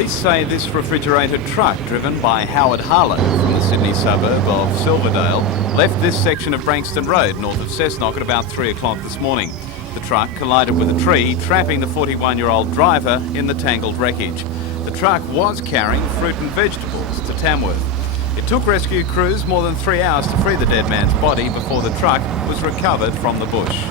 Police say this refrigerated truck, driven by Howard Harlow from the Sydney suburb of Silverdale, left this section of Branxton Road, north of Cessnock, at about 3 o'clock this morning. The truck collided with a tree, trapping the 41-year-old driver in the tangled wreckage. The truck was carrying fruit and vegetables to Tamworth. It took rescue crews more than 3 hours to free the dead man's body before the truck was recovered from the bush.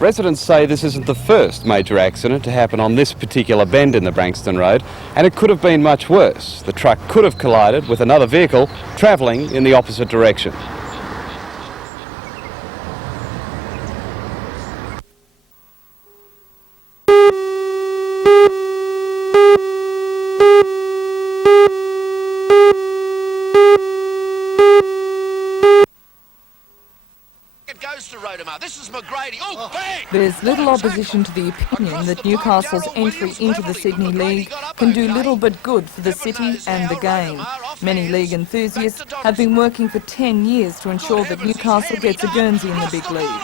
Residents say this isn't the first major accident to happen on this particular bend in the Branxton Road, and it could have been much worse. The truck could have collided with another vehicle travelling in the opposite direction. There's little opposition to the opinion that Newcastle's entry into the Sydney League can do little but good for the city and the game. Many league enthusiasts have been working for 10 years to ensure that Newcastle gets a Guernsey in the big league.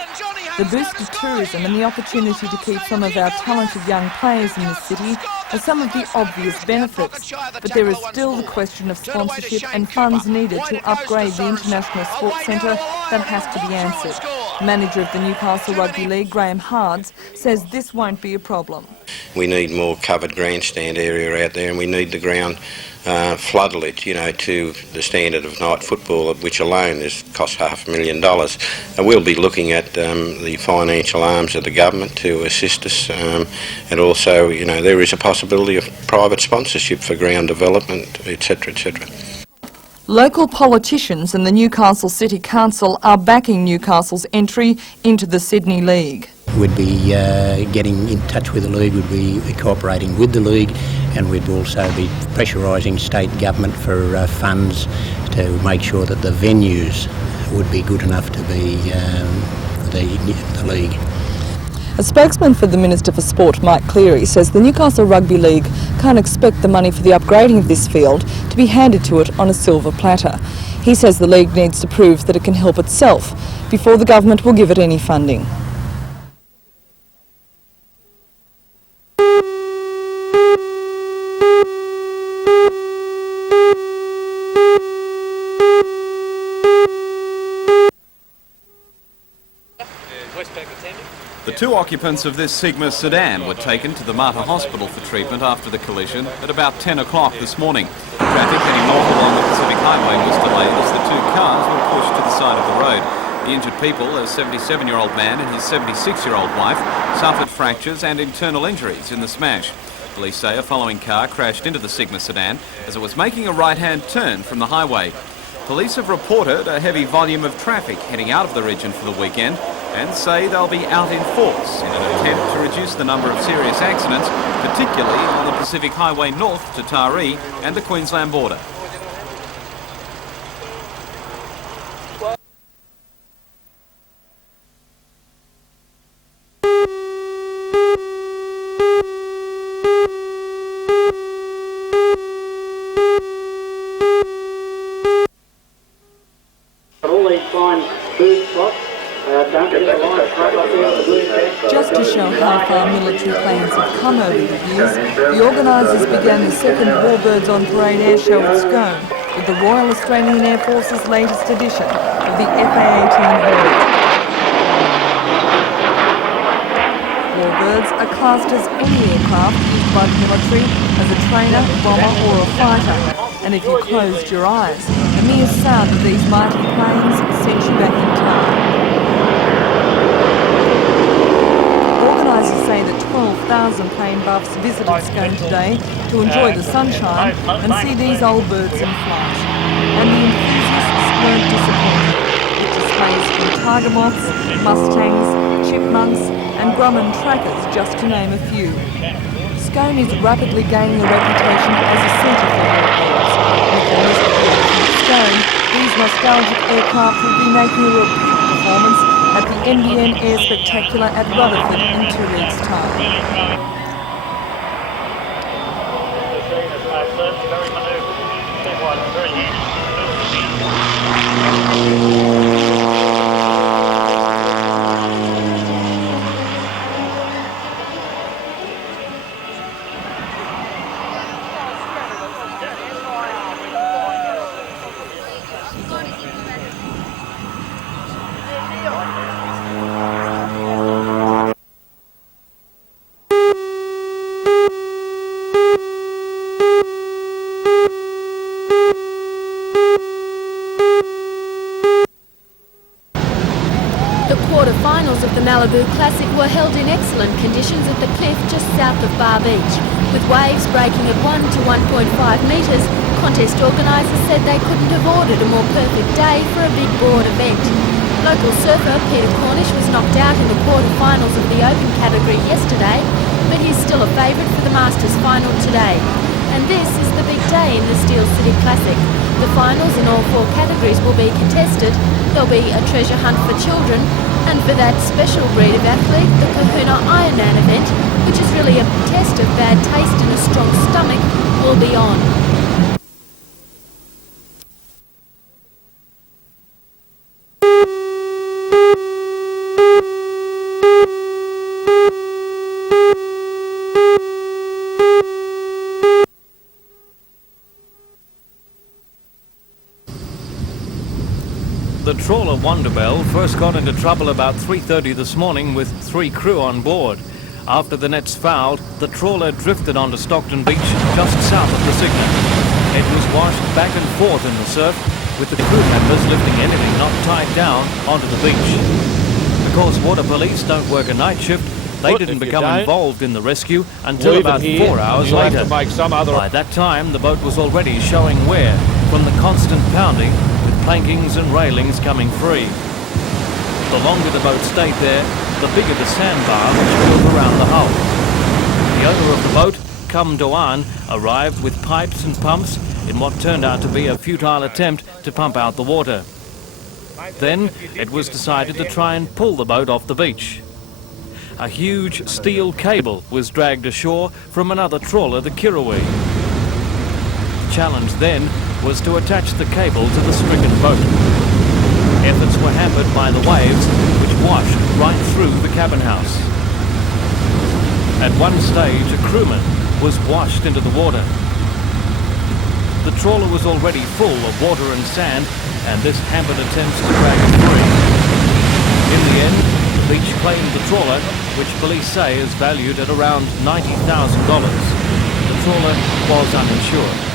The boost of tourism and the opportunity to keep some of our talented young players in the city are some of the obvious benefits, but there is still the question of sponsorship and funds needed to upgrade the International Sports Centre that has to be answered. Manager of the Newcastle Rugby League, Graham Hards, says this won't be a problem. We need more covered grandstand area out there, and we need the ground floodlit, to the standard of night football, which alone costs $500,000. And we'll be looking at the financial arms of the government to assist us, and also, there is a possibility of private sponsorship for ground development, etc., etc. Local politicians and the Newcastle City Council are backing Newcastle's entry into the Sydney League. We'd be getting in touch with the league, we'd be cooperating with the league, and we'd also be pressurising state government for funds to make sure that the venues would be good enough to be the league. A spokesman for the Minister for Sport, Mike Cleary, says the Newcastle Rugby League can't expect the money for the upgrading of this field to be handed to it on a silver platter. He says the league needs to prove that it can help itself before the government will give it any funding. The two occupants of this Sigma sedan were taken to the Mater Hospital for treatment after the collision at about 10 o'clock this morning. Traffic heading north along the Pacific Highway was delayed as the two cars were pushed to the side of the road. The injured people, a 77-year-old man and his 76-year-old wife, suffered fractures and internal injuries in the smash. Police say a following car crashed into the Sigma sedan as it was making a right-hand turn from the highway. Police have reported a heavy volume of traffic heading out of the region for the weekend and say they'll be out in force in an attempt to reduce the number of serious accidents, particularly on the Pacific Highway north to Taree and the Queensland border. All these fine food spots. Just to show how far military planes have come over the years, the organisers began the second Warbirds on Parade air show at Scone with the Royal Australian Air Force's latest edition of the FA-18 Hornet. Warbirds are classed as any aircraft used by the military as a trainer, bomber or a fighter, and if you closed your eyes, the mere sound of these mighty planes sent you back in time. Organisers say that 12,000 plane buffs visited Scone today to enjoy the sunshine and see these old birds in flight. And the enthusiasts weren't disappointed, with displays from tiger moths, mustangs, chipmunks and Grumman trackers, just to name a few. Scone is rapidly gaining a reputation as a centre for warbirds. With the list of at Scone, these nostalgic aircraft will be making a repeat performance at the NBN Air Spectacular at Rutherford in 2 weeks' time. The quarter-finals of the Malibu Classic were held in excellent conditions at the cliff just south of Bar Beach. With waves breaking at 1 to 1.5 metres, contest organisers said they couldn't have ordered a more perfect day for a big board event. Local surfer Peter Cornish was knocked out in the quarter-finals of the Open category yesterday, but he's still a favourite for the Masters final today. And this is the big day in the Steel City Classic. The finals in all 4 categories will be contested. There'll be a treasure hunt for children, and for that special breed of athlete, the Kahuna Ironman event, which is really a test of bad taste and a strong stomach, will be on. The trawler Wonderbell first got into trouble about 3:30 this morning with 3 crew on board. After the nets fouled, the trawler drifted onto Stockton Beach just south of the signal. It was washed back and forth in the surf, with the crew members lifting anything not tied down onto the beach. Because water police don't work a night shift, they didn't become involved in the rescue until about 4 hours later. By that time, the boat was already showing wear from the constant pounding, plankings and railings coming free. The longer the boat stayed there, the bigger the sandbar which built around the hull. The owner of the boat, Kum Doan, arrived with pipes and pumps in what turned out to be a futile attempt to pump out the water. Then it was decided to try and pull the boat off the beach. A huge steel cable was dragged ashore from another trawler, the Kirrawee. The challenge then was to attach the cable to the stricken boat. Efforts were hampered by the waves, which washed right through the cabin house. At one stage, a crewman was washed into the water. The trawler was already full of water and sand, and this hampered attempts to drag it free. In the end, the beach claimed the trawler, which police say is valued at around $90,000. The trawler was uninsured.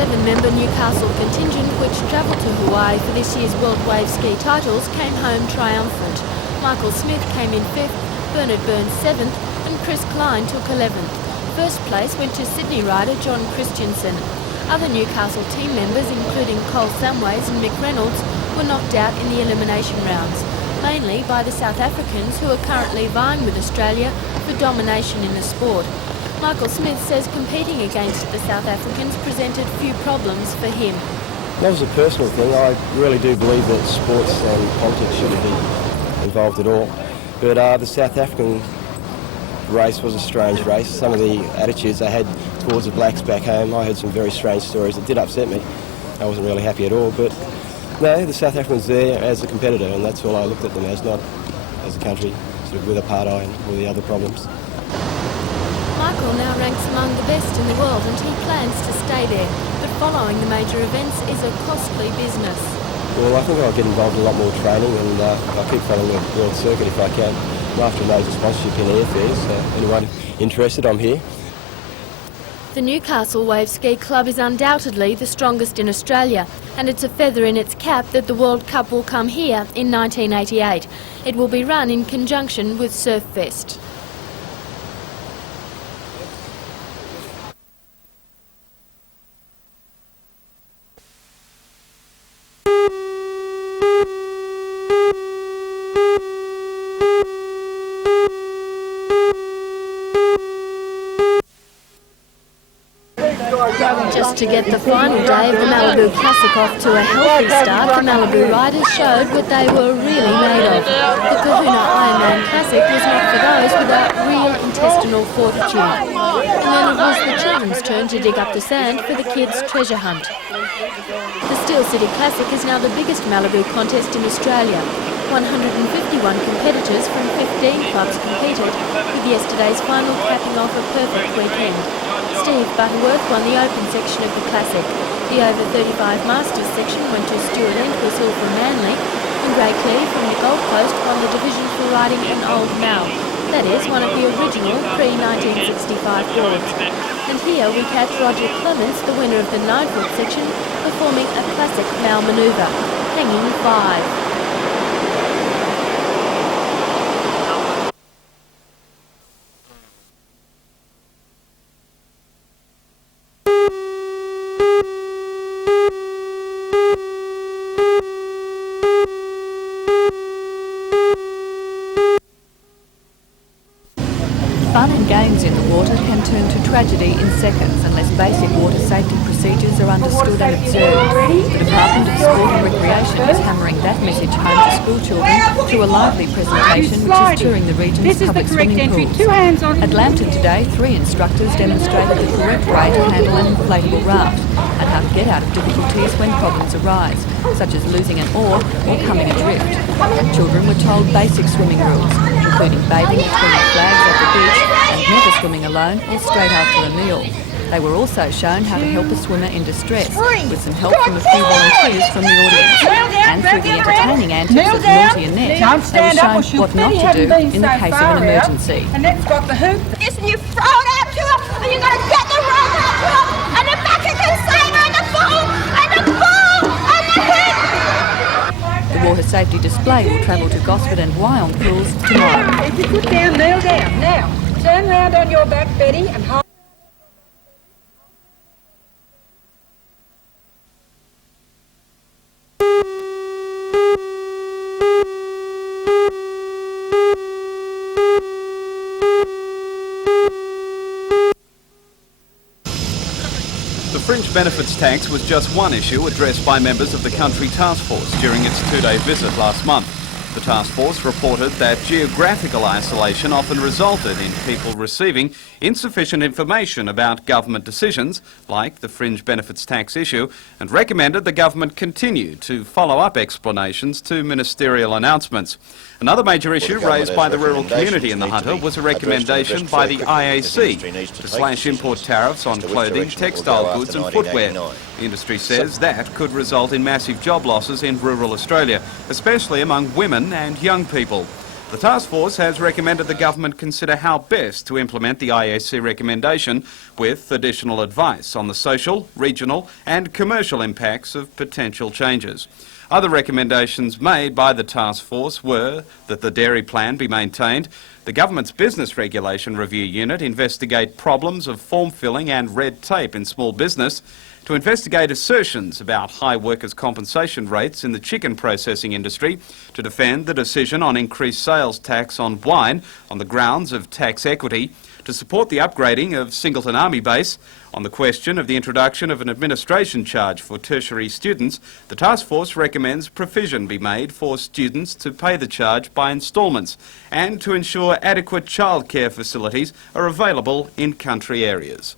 Seven-member Newcastle contingent, which travelled to Hawaii for this year's World Wave Ski titles, came home triumphant. Michael Smith came in 5th, Bernard Burns 7th, and Chris Klein took 11th. First place went to Sydney rider John Christensen. Other Newcastle team members, including Cole Samways and Mick Reynolds, were knocked out in the elimination rounds, mainly by the South Africans, who are currently vying with Australia for domination in the sport. Michael Smith says competing against the South Africans presented few problems for him. That was a personal thing. I really do believe that sports and politics shouldn't be involved at all. But the South African race was a strange race. Some of the attitudes they had towards the blacks back home, I heard some very strange stories that did upset me. I wasn't really happy at all. But no, the South Africans there as a competitor, and that's all I looked at them as, not as a country sort of with apartheid and all the other problems. Michael now ranks among the best in the world and he plans to stay there, but following the major events is a costly business. Well, I think I'll get involved in a lot more training and I'll keep following the world circuit if I can. I'm after a major sponsorship in airfares, so anyone interested, I'm here. The Newcastle Wave Ski Club is undoubtedly the strongest in Australia, and it's a feather in its cap that the World Cup will come here in 1988. It will be run in conjunction with Surffest. Just to get the final day of the Malibu Classic off to a healthy start, the Malibu riders showed what they were really made of. The Kahuna Ironman Classic was not for those without real intestinal fortitude. And then it was the children's turn to dig up the sand for the kids' treasure hunt. The Steel City Classic is now the biggest Malibu contest in Australia. 151 competitors from 15 clubs competed, with yesterday's final capping off a perfect weekend. Steve Butterworth won the open section of the Classic. The over 35 Masters section went to Stuart Entwistle from Manly, and Grey Clear from the Gold Coast won the division for riding an old Mal. That is, one of the original pre-1965 boards. And here we catch Roger Clements, the winner of the 9-foot section, performing a classic Mal manoeuvre, hanging 5. Fun and games in the water can turn to tragedy in seconds unless basic water safety procedures are understood and observed. The Department of Sport and Recreation is hammering that message home to school children through a lively presentation which is touring the region's public swimming pools. At Lambton today, 3 instructors demonstrated the correct way to handle an inflatable raft and how to get out of difficulties when problems arise, such as losing an oar or coming adrift. Children were told basic swimming rules, including bathing between the flags at the beach and never swimming alone or straight after a meal. They were also shown how to help a swimmer in distress, with some help from a few volunteers from the audience. And through the entertaining antics of Naughty and Net, they were shown what not to do in the case of an emergency. And that's got the hoop. Listen, you throw it out to her, and you've got to get the rope out to her, and the bucket can save her, and the ball, and the ball, and the hoop. The water safety display will travel to Gosford and Wyong pools tomorrow. If you put down, kneel down. Now, turn round on your back, Betty, and hold. The fringe benefits tax was just one issue addressed by members of the Country Task Force during its 2-day visit last month. The task force reported that geographical isolation often resulted in people receiving insufficient information about government decisions, like the fringe benefits tax issue, and recommended the government continue to follow up explanations to ministerial announcements. Another major issue raised by the rural community in the Hunter was a recommendation by the IAC to slash import tariffs on clothing, textile goods and footwear. The industry says that could result in massive job losses in rural Australia, especially among women and young people. The task force has recommended the government consider how best to implement the IAC recommendation, with additional advice on the social, regional and commercial impacts of potential changes. Other recommendations made by the task force were that the dairy plan be maintained, the government's business regulation review unit investigate problems of form filling and red tape in small business, to investigate assertions about high workers' compensation rates in the chicken processing industry, to defend the decision on increased sales tax on wine on the grounds of tax equity, to support the upgrading of Singleton Army Base. On the question of the introduction of an administration charge for tertiary students, the task force recommends provision be made for students to pay the charge by instalments and to ensure adequate childcare facilities are available in country areas.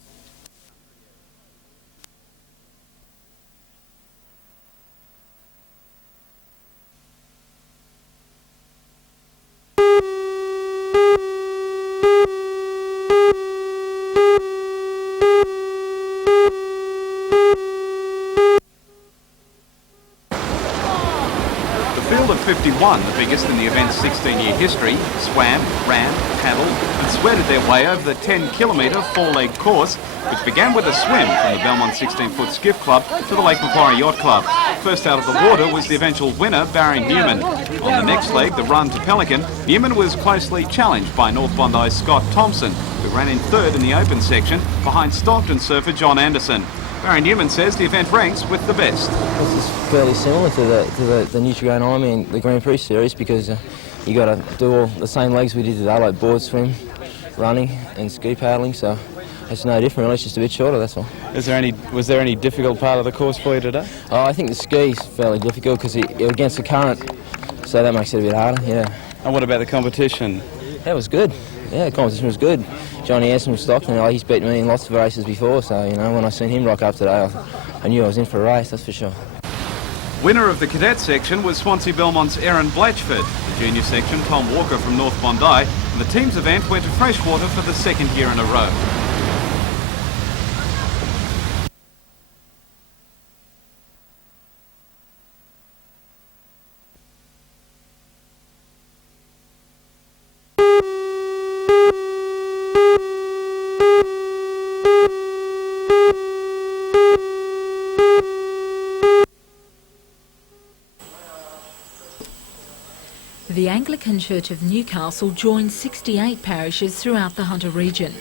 The field of 51, the biggest in the event's 16-year history, swam, ran, paddled and sweated their way over the 10-kilometre four-leg course, which began with a swim from the Belmont 16-foot Skiff Club to the Lake Macquarie Yacht Club. First out of the water was the eventual winner, Barry Newman. On the next leg, the run to Pelican, Newman was closely challenged by North Bondi's Scott Thompson, who ran in third in the open section behind Stockton surfer John Anderson. Barry Newman says the event ranks with the best. This is fairly similar to the Nutrigrain Army and the Grand Prix series, because you got to do all the same legs we did today, like board swim, running and ski paddling, so it's no different really, it's just a bit shorter, that's all. Was there any difficult part of the course for you today? Oh, I think the ski's fairly difficult because you're against the current, so that makes it a bit harder, yeah. And what about the competition? That was good. Yeah, the competition was good. Johnny Anderson from Stockton, he's beaten me in lots of races before, so, you know, when I seen him rock up today, I knew I was in for a race, that's for sure. Winner of the cadet section was Swansea Belmont's Erin Blatchford. The junior section, Tom Walker from North Bondi, and the team's event went to freshwater for the second year in a row. Anglican Church of Newcastle joins 68 parishes throughout the Hunter region.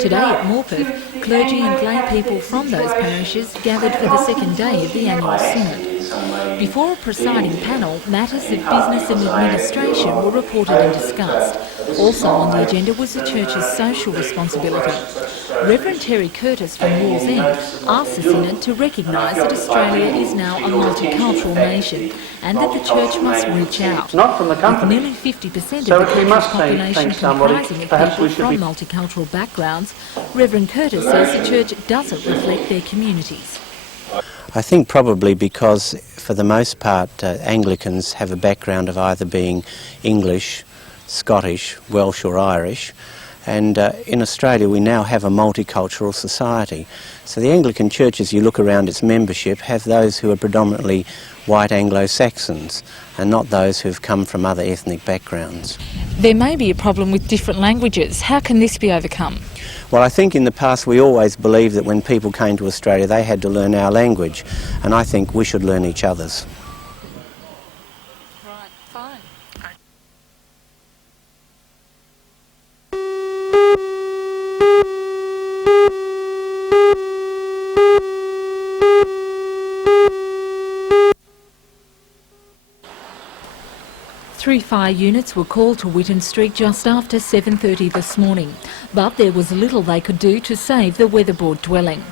Today at Morpeth, clergy and lay people from those parishes gathered for the second day of the annual synod. Before a presiding panel, matters of business and administration were reported and discussed. Also on the agenda was the church's social responsibility. Reverend Terry Curtis from Wallsend asked the synod to recognise that Australia is now a multicultural nation and that the church must reach out. With nearly 50% of the country's population comprising of people from multicultural backgrounds, Reverend Curtis says the church doesn't reflect their communities. I think probably because, for the most part, Anglicans have a background of either being English, Scottish, Welsh or Irish, and in Australia we now have a multicultural society. So the Anglican Church, as you look around its membership, have those who are predominantly white Anglo-Saxons and not those who have come from other ethnic backgrounds. There may be a problem with different languages. How can this be overcome? Well, I think in the past we always believed that when people came to Australia they had to learn our language, and I think we should learn each other's. Right, fine. 3 fire units were called to Whitten Street just after 7:30 this morning, but there was little they could do to save the weatherboard dwelling.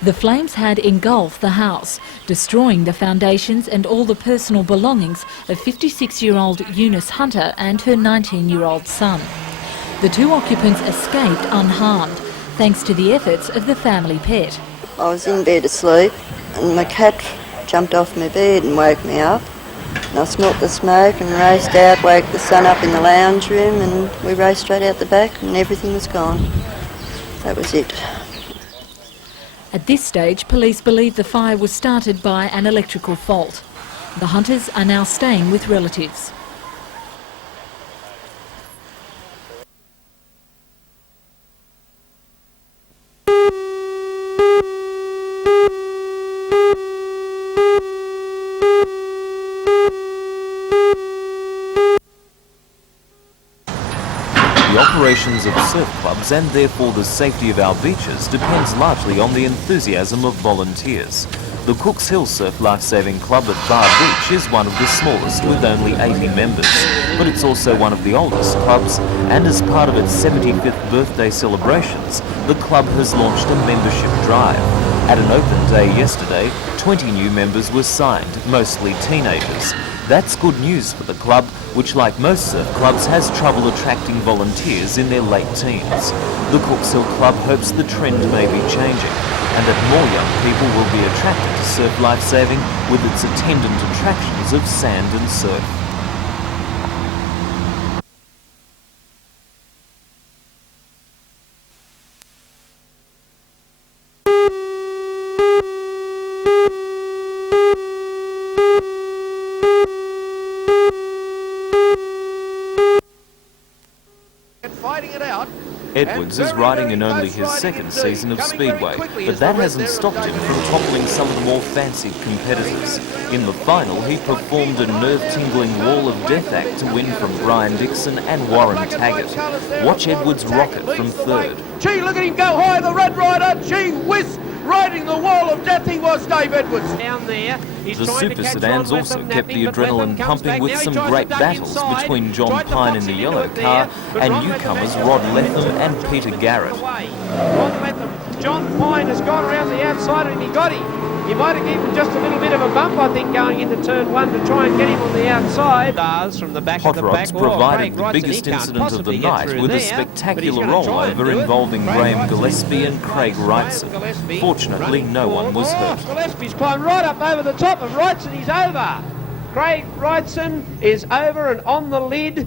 The flames had engulfed the house, destroying the foundations and all the personal belongings of 56-year-old Eunice Hunter and her 19-year-old son. The 2 occupants escaped unharmed, thanks to the efforts of the family pet. I was in bed asleep and my cat jumped off my bed and woke me up. And I smelt the smoke and raced out, woke the son up in the lounge room, and we raced straight out the back and everything was gone. That was it. At this stage, police believe the fire was started by an electrical fault. The Hunters are now staying with relatives. The operations of surf clubs and therefore the safety of our beaches depends largely on the enthusiasm of volunteers. The Cooks Hill Surf Lifesaving Club at Bar Beach is one of the smallest with only 80 members, but it's also one of the oldest clubs, and as part of its 75th birthday celebrations, the club has launched a membership drive. At an open day yesterday, 20 new members were signed, mostly teenagers. That's good news for the club, which like most surf clubs has trouble attracting volunteers in their late teens. The Cooks Hill Club hopes the trend may be changing and that more young people will be attracted to surf lifesaving with its attendant attractions of sand and surf. Edwards is riding in only his second season of Speedway, but that hasn't stopped him from toppling some of the more fancied competitors. In the final, he performed a nerve-tingling wall of death act to win from Brian Dixon and Warren Taggart. Watch Edwards rocket from third. Gee, look at him go high, the Red Rider, gee whiz! Riding the wall of death he was, Dave Edwards. Down there. The super sedans also kept the adrenaline pumping with some great battles between John Pine in the yellow car and newcomers Rod Letham and Peter Garrett. John Pine has gone around the outside and he got him. He might have given just a little bit of a bump, I think, going into turn 1 to try and get him on the outside. From the back Hot Rods provided the biggest incident of the night with a spectacular rollover involving Graham Gillespie and Craig Wrightson. Fortunately, no one was hurt. Gillespie's climbed right up over the top of Wrightson. He's over. Craig Wrightson is over and on the lid.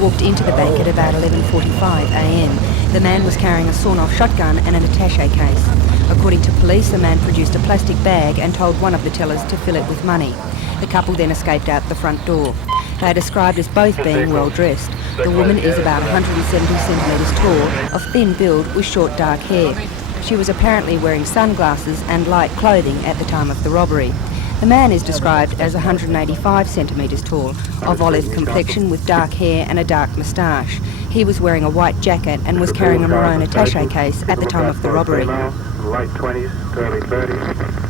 Walked into the bank at about 11:45 a.m. The man was carrying a sawn-off shotgun and an attaché case. According to police, the man produced a plastic bag and told one of the tellers to fill it with money. The couple then escaped out the front door. They are described as both being well dressed. The woman is about 170 centimetres tall, of thin build with short dark hair. She was apparently wearing sunglasses and light clothing at the time of the robbery. The man is described as 185 centimetres tall, of olive complexion with dark hair and a dark moustache. He was wearing a white jacket and was carrying a maroon attaché case at the time of the robbery. Late 20s, early 30s.